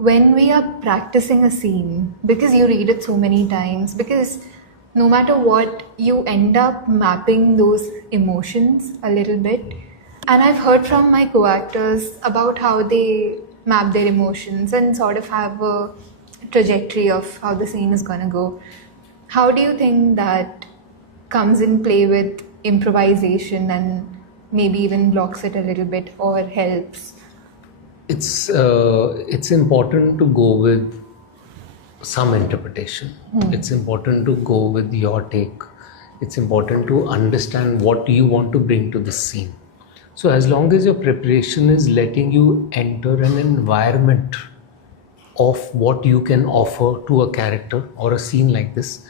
when we are practicing a scene, because you read it so many times, because no matter what, you end up mapping those emotions a little bit. And I've heard from my co-actors about how they map their emotions and sort of have a trajectory of how the scene is going to go. How do you think that comes in play with improvisation and maybe even blocks it a little bit or helps? It's important to go with some interpretation. It's important to go with your take. It's important to understand what you want to bring to the scene. So as long as your preparation is letting you enter an environment of what you can offer to a character or a scene like this,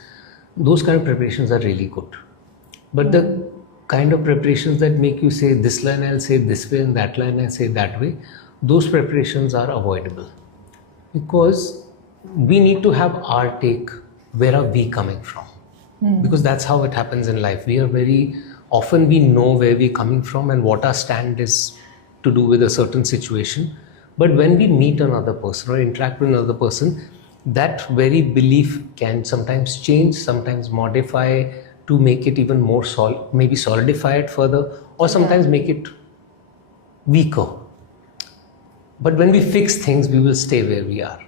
those kind of preparations are really good. But the kind of preparations that make you say this line I'll say this way and that line I'll say that way, those preparations are avoidable, because we need to have our take. Where are we coming from? Because that's how it happens in life. We are very often, we know where we're coming from and what our stand is to do with a certain situation. But when we meet another person or interact with another person, that very belief can sometimes change, sometimes modify to make it even more maybe solidify it further, or sometimes make it weaker. But when we fix things, we will stay where we are.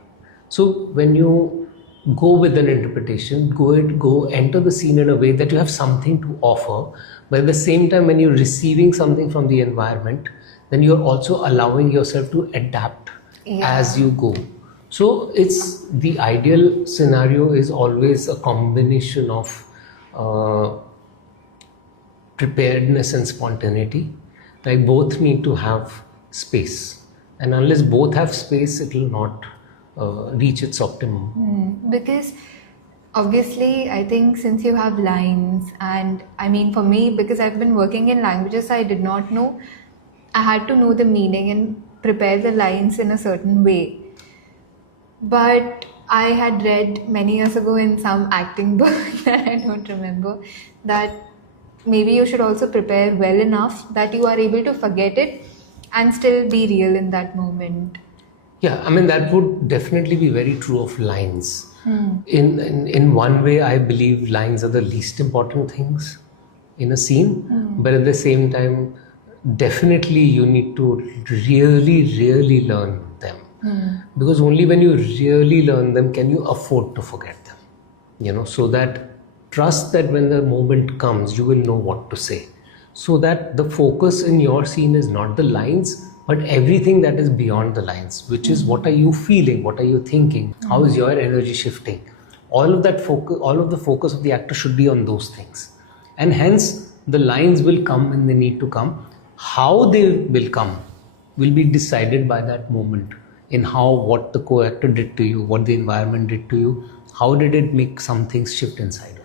So when you go with an interpretation, go enter the scene in a way that you have something to offer, but at the same time, when you're receiving something from the environment, then you're also allowing yourself to adapt as you go. So it's the ideal scenario is always a combination of preparedness and spontaneity. Like both need to have space. And unless both have space, it will not reach its optimum. Because obviously, I think since you have lines, and I mean for me, because I've been working in languages I did not know, I had to know the meaning and prepare the lines in a certain way. But I had read many years ago in some acting book that I don't remember, that maybe you should also prepare well enough that you are able to forget it and still be real in that moment. Yeah, I mean, that would definitely be very true of lines. In one way, I believe lines are the least important things in a scene, but at the same time, definitely you need to really learn them. Because only when you really learn them can you afford to forget them. So that trust that when the moment comes, you will know what to say. So that the focus in your scene is not the lines, but everything that is beyond the lines, which is what are you feeling, what are you thinking, how is your energy shifting. All of the focus of the actor should be on those things. And hence the lines will come when they need to come. How they will come will be decided by that moment, in what the co-actor did to you, what the environment did to you, how did it make some things shift inside.